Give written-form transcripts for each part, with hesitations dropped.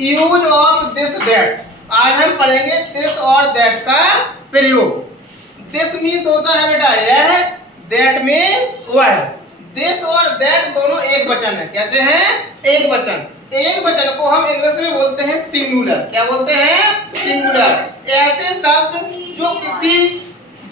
Use of this that. आज हम पढ़ेंगे दिस और दैट का प्रयोग। दिस मीन्स होता है बेटा यह, दैट मीन्स वह। दिस और दैट दोनों एक वचन है। कैसे हैं? एक वचन। एक वचन को हम इंग्लिश में बोलते हैं सिंगुलर। क्या बोलते हैं? सिंगुलर। ऐसे शब्द जो किसी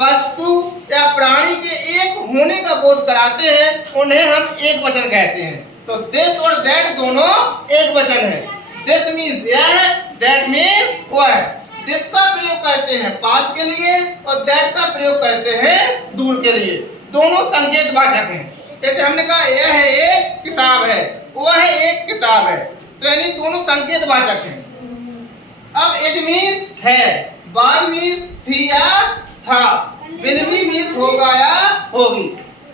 वस्तु या प्राणी के एक होने का बोध कराते हैं उन्हें हम एक वचन कहते हैं। तो दिस और दैट दोनों एक वचन है। दिस मीन्स यह, दैट मीन्स वह। दिस का प्रयोग करते हैं पास के लिए और दैट का प्रयोग करते हैं दूर के लिए। दोनों संकेतवाचक हैं। जैसे हमने कहा यह एक किताब है, वह एक किताब है, तो यानी दोनों संकेतवाचक हैं। अब इज मीन्स है, वाज मीन्स थी या था, विल बी मीन्स होगा या होगी।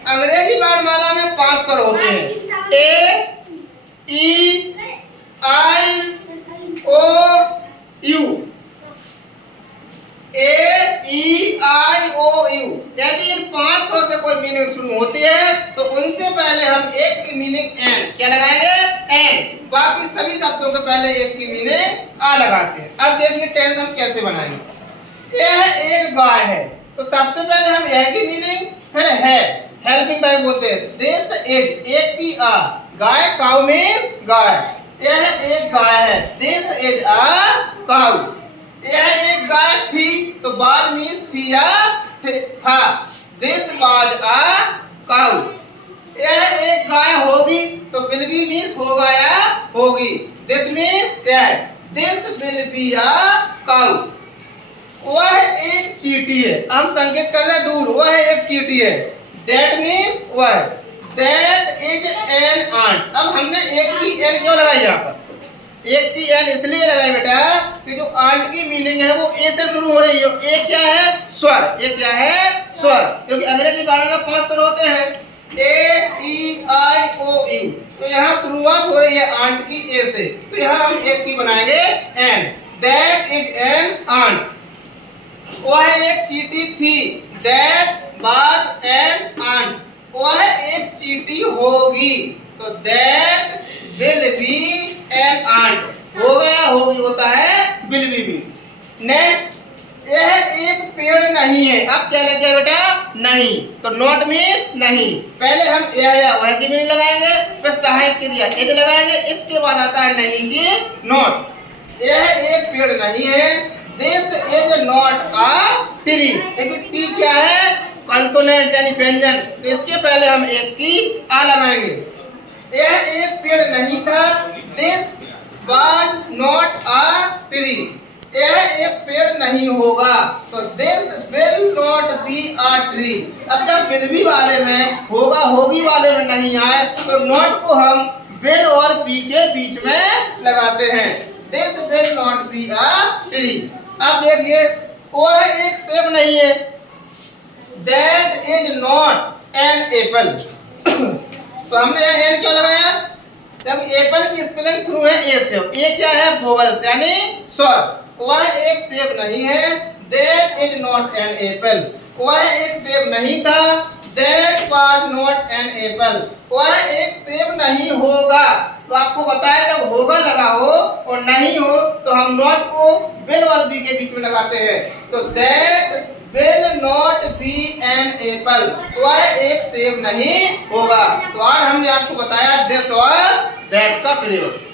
अंग्रेजी वर्णमाला में 5 स्वर होते हैं। A, E, I, O, U. A, E, I, O, U. यदि इन 5 स्वर से कोई मीनिंग शुरू होती है तो उनसे पहले हम एक की मीनिंग एन क्या लगाएंगे? एन। बाकी सभी शब्दों के पहले एक की मीनिंग आ लगाते हैं। अब देखिए टेंस हम कैसे बनाएंगे। यह एक गाय है, तो सबसे पहले हम यह की मीनिंग फिर है हेल्पिंग वर्ब बोलते हैं। दिस इज, एक की आ, गाय काउ मीन्स गाय। यह एक गाय है, दिस इज अ काउ। यह एक गाय थी, तो वाज मीन्स थी या था, दिस वाज अ काउ। यह एक गाय होगी, तो विल बी मीन्स होगा या होगी, दिस मीन्स यह, this will be a cow. वह एक चींटी है, हम संकेत कर रहे हैं दूर, वह एक चींटी है, दैट मीन्स वह, दैट इज एन आंट। अब हमने एक की एन क्यों लगाई यहाँ पर? एक की एन इसलिए लगाई बेटा कि जो आंट की मीनिंग है वो ए से शुरू हो रही है। ए क्या है? स्वर। ए क्या है? स्वर। क्योंकि अंग्रेजी भाषा में 5 स्वर होते हैं, A, E, I, O, you. तो यहाँ शुरुआत हो रही है आंट की ए से, तो यहाँ हम एक की बनाएंगे an. That is an ant. वह एक चींटी थी, दैट वाज एन आंट। वह एक चींटी होगी, तो that will be an ant. हो गया होगी होता है विल बी भी। नेक्स्ट, यह एक पेड़ नहीं है। अब क्या लग गया बेटा? नहीं। तो नॉट मीन्स नहीं। पहले हम यह या वह की मीनिंग लगाएंगे, फिर सहायक क्रिया इज लगाएंगे, इसके बाद आता है नहीं की नॉट। यह एक पेड़ नहीं है, this is not a tree. लेकिन टी क्या है? कंसोनेंट यानी व्यंजन, तो इसके पहले हम एक की आ लगाएंगे। यह एक पेड़ नहीं था, this was not a tree. यह एक पेड़ नहीं होगा, तो this will not be a tree. अब जब विल बी वाले में होगा होगी वाले में नहीं आए तो नॉट को हम विल और बी के बीच में लगाते हैं। This will not be a tree. अब देखिए वह एक सेब नहीं है, that is not an apple. तो हमने यहाँ एन क्यों लगाया? क्योंकि एप्पल की स्पेलिंग शुरू है ए से। ए क्या है? वोवेल्स यानी स्वर। वह एक सेब नहीं है, that is not an apple. वह एक सेब नहीं था, that was not an apple. वह एक सेब नहीं होगा। तो आपको बताया जब होगा लगा हो और नहीं हो तो हम नॉट को विल और बी के बीच में लगाते हैं। तो that will not be an apple. वह एक सेब नहीं होगा। तो आज हमने आपको बताया दिस और दैट का प्रयोग।